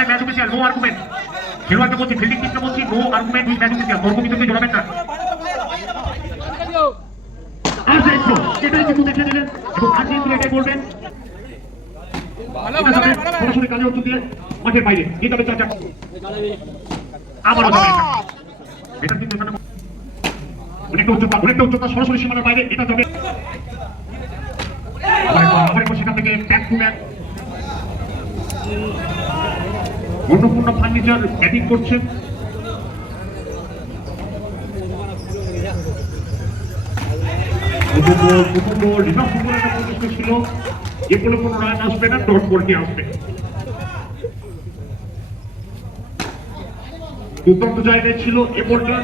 Argument match official, no argument. খেলোয়াড়কে বলছি, fielding টিমকে বলছি, no argument with match official. তর্ক বিতর্কে জড়াবেন না। এটাই কিন্তু দেখে নিলেন এবং আর্জেন্টিনা এটাই বলবেন। সরাসরি কাজে উত্তর দিয়ে মাঠের বাইরে দিয়ে যাবে 4-4। আবারও যাবে এটা কিন্তু অনেকটা উচ্চতা সরাসরি সীমানার বাইরে এটা যাবে। আবার একবার সেখান থেকে back to back Annapurna furniture batting করছেন। প্রথম বল রিভার্স বলের একটা প্রচেষ্টা ছিল, যে বলে কোনো রান আসবে না, ডট বলটি আসবে। দুর্দান্ত জায়গায় ছিল এ বলটা,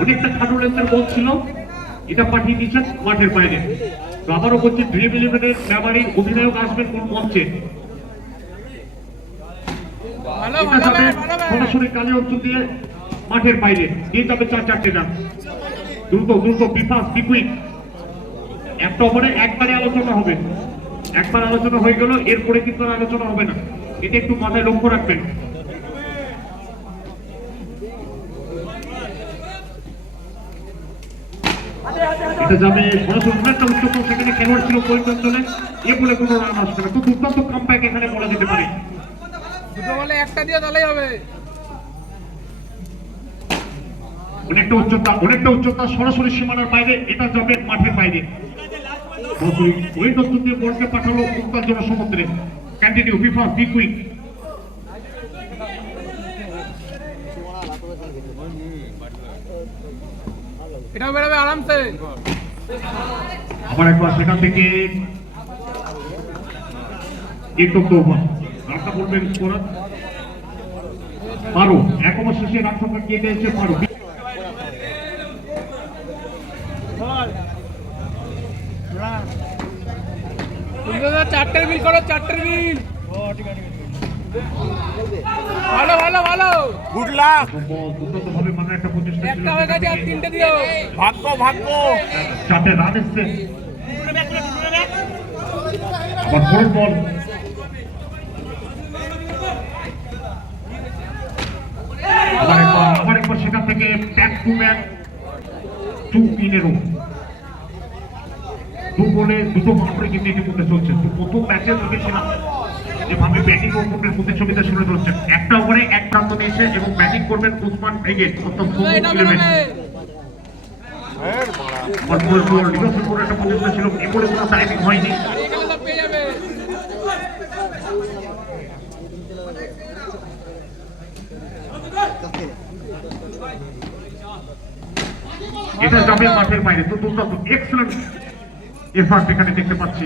অনেকটা খাটো লেন্থের বল ছিল, এটা পাঠিয়ে দিয়েছেন মাঠের বাইরে। তো আবারও বলছি, ড্রিম ইলেভেনের মেমারির অধিনায়ক আসবেন কোন মঞ্চে, সরাসরি কাজে অঞ্চল দিয়ে মাঠের বাইরে দিয়ে যাবে 4-4 রান। দ্রুত বিফাস বিকুইক। একটা ওভারে একবারে আলোচনা হবে, একবার আলোচনা হয়ে গেল, এরপরে কিন্তু আলোচনা হবে না, এটা একটু মাথায় লক্ষ্য রাখবেন। এটা যাবে সরাসরি একটা উচ্চতা, সেখানে খেলোয়াড় ছিল পরিচলে, এ বলে কোনো রান আসবে না। তো দুর্দান্ত কামব্যাক এখানে বলা যেতে পারে। দুটো বলে একটা দিয়ে তাহলেই হবে। অনেকটা উচ্চতা সরাসরি সীমানার বাইরে, এটা যাবে মাঠের বাইরে। ওই তথ্য দিয়ে বলকে পাঠালো উত্তাল জনসমুদ্রে। কন্টিনিউ বিফাস বি কুইক। এটা বেরোবে আরামসে। আবার একবার সেখান থেকে রানটা বলবেন স্কোরার পারো। এক ওভার শেষে রান সংখ্যা কে দিয়েছে পারো। চারটের বিল করো, চারটের বিল। ভালো ভালো ভালো, গুড লাক। দুর্দান্তভাবে মানে একটা প্রচেষ্টা একটা হয়ে গেছে, আর তিনটে দিও। ভাগ্য ভাগ্য। 4টে রান এসছে। আবার ফোর বল, আবার একবার সেখান থেকে back to back 2 in a row। দু বলে দুটো মাত্র কিন্তু ইতিমধ্যে চলছে। প্রথম ম্যাচে দেখেছিলাম যেভাবে ব্যাটিং ও ওপেনের প্রতিযোগিতা শুরু করছেন, একটা ওভারে এক প্রান্ত নিয়েছে এবং ব্যাটিং করবেন উসমান ব্রিগেড অর্থাৎ একটা প্রচেষ্টা ছিল, এ বলে কোনো টাইমিং হয়নি। এটা যাবে মাঠের বাইরে। তো দুর্দান্ত এক্সেলেন্ট এফার্ট এখানে দেখতে পাচ্ছি।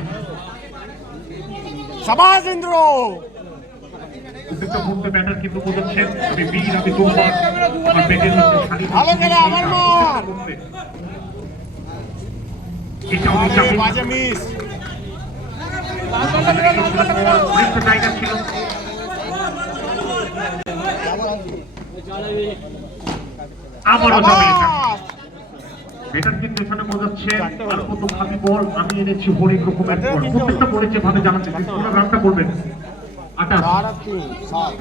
শাবাশ ইন্দ্র। প্রত্যেকটা মুহূর্তে ব্যাটার কিন্তু বোঝাচ্ছেন আমি বীর, আমি দুর্বার, আমার ব্যাটের হচ্ছে শাড়ি। ভালো খেলে আমার মার। এটাও বাজে মিস। অনেকটা জায়গা ছিল। আবারও যাবে এটা। ব্যাটার কিন্তু এখানে বোঝাচ্ছে আর কত খাবি বল, আমি এনেছি হরেক রকমের বল। প্রত্যেকটা বলে যেভাবে জানাচ্ছে রানটা করবেন 28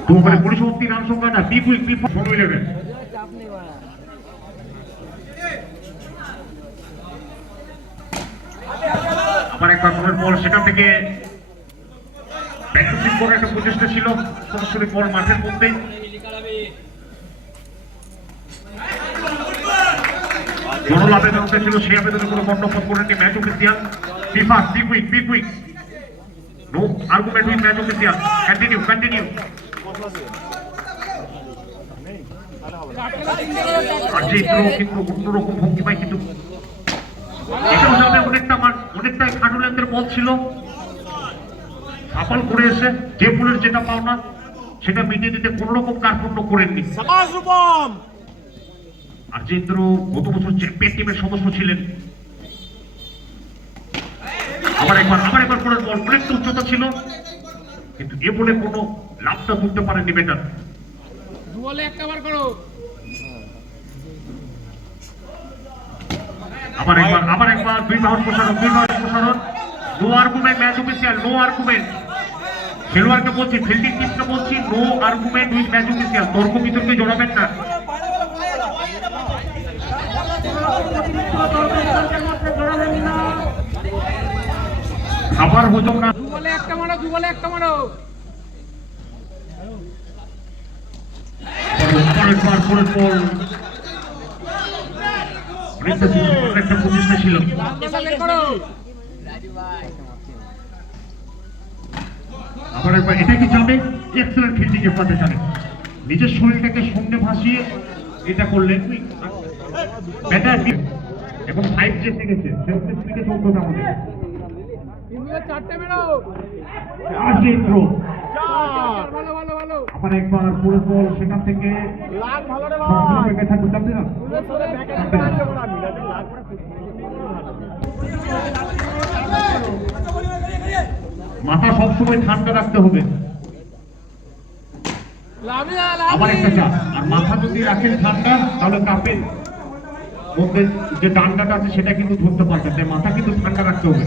দু ওভারে পরিসমাপ্তি রান সংখ্যাটা বি কুইক বি ফর 11। আবার একবার পরের বল, সেখান থেকে ব্যাটিং করার একটা প্রচেষ্টা ছিল, সরাসরি বল মাঠের মধ্যেই। জনল আবেদন ছিল, সেই আবেদনে কোনো মন্তব্য করেননি ম্যাচ অফিসিয়াল। ফিফা be quick no argument with match official. Continue কিন্তু অন্যরকম ভঙ্গিমায় কিন্তু এটাও যাবে। অনেকটা খাটো লেন্থের বল ছিল, সাফল করে এসে যে বলের যেটা পাওনা সেটা মিটিয়ে দিতে কোন রকম কার্পণ্য করেননি। আর্জেন্দ্র গত বছর চ্যাম্পিয়ন টিমের সদস্য ছিলেন। আবার একবার পরের বল, অনেকটা উচ্চতা ছিল, কিন্তু এ বলে কোনো লাভটা তুলতে পারেননি ব্যাটার। আবার একবার দুই বাহুর প্রসারণ, no argument match official, no argument. খেলোয়াড়কে বলছি, ফিল্ডিং টিমকে বলছি, no argument with match official, তর্ক বিতর্কে জড়াবেন না। খাবার হজম না। দু বলে একটা মারো, দু বলে একটা মারো। একটা প্রতিষ্ঠা ছিল। আবার একবার এটা কি যাবে? এক্সেলেন্ট ফিল্ডিং এর পাশে জানে, নিজের শরীরটাকে সামনে ভাসিয়ে এটা করলেন ব্যাটার এবং 5 জেতে গেছে। সেলফিশ থেকে চলতো না আমাদের। চারটে মেরো। আর্জেন্দ্র ভালো ভালো ভালো। আবার একবার পুরো বল সেখান থেকে লাগ ভালো রে সম্পূর্ণ বেঁকে থাকবে, চাপতে না। মাথা সবসময় ঠান্ডা রাখতে হবে। আবার একটা চাপ, আর মাথা যদি রাখেন ঠান্ডা তাহলে কাপের মধ্যে যে ডান্ডাটা আছে সেটা কিন্তু ধরতে পারবেন, তাই মাথা কিন্তু ঠান্ডা রাখতে হবে।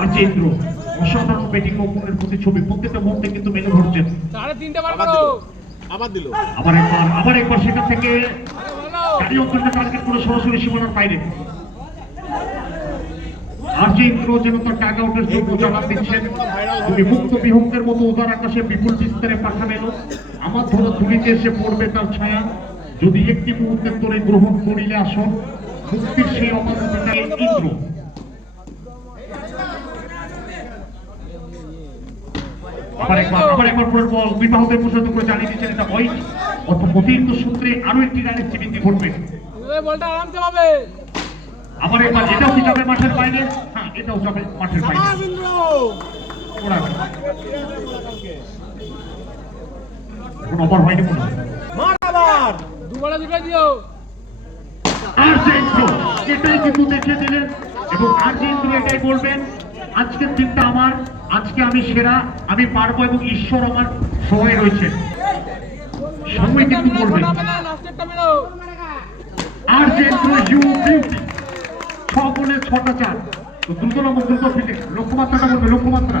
আর্জেন্দ্র অসাধারণ ব্যাটিং ওপেনের প্রতি ছবি, প্রত্যেকটা মুহূর্তে কিন্তু মেলে ধরছেন। আবার একবার সেটা থেকে গাড়ি অন্তরটা টার্গেট করে সরাসরি সীমানার বাইরে। আর্জেন্দ্র যেন তার টাগ আউটের জন্য জবাব দিচ্ছেন। তুমি মুক্ত বিহঙ্গের মতো উদার আকাশে বিপুল বিস্তারে পাখা মেলো, আমার ধরো ধুলিতে এসে পড়বে তার ছায়া, যদি একটি মুহূর্তের তোরে গ্রহণ করিলে আসন, মুক্তির সেই অপারগতা ইন্দ্র। আবার একবার পরের বল বিবাহদের প্রসারিত করে জানিয়ে দিচ্ছেন এটা হোয়াইট, অতিরিক্ত সূত্রে আরো একটি রানের চিবিতে ঘটবে। বলটা আরামসে পাবে। আবার একবার এটাও কি যাবে মাঠের বাইরে? হ্যাঁ, এটাও যাবে মাঠের বাইরে। এখন ওভার হয়নি মনে হয়। দু বলে দুটো দিও। আর্জেন্দ্র এটাই কিন্তু দেখিয়ে দিলেন, এবং আর্জেন্দ্র এটাই বলবেন আজকের দিনটা আমার, আজকে আমি সেরা, আমি পারবো এবং ঈশ্বর আমার সহায় রয়েছে। সময় কিন্তু বলবেন আর্জেন্দ্র ইউ বিউটি। 6 বলে 6টা চার। তো দ্রুত ফিল্ডিং, লক্ষ্যমাত্রাটা বলবে, লক্ষ্যমাত্রা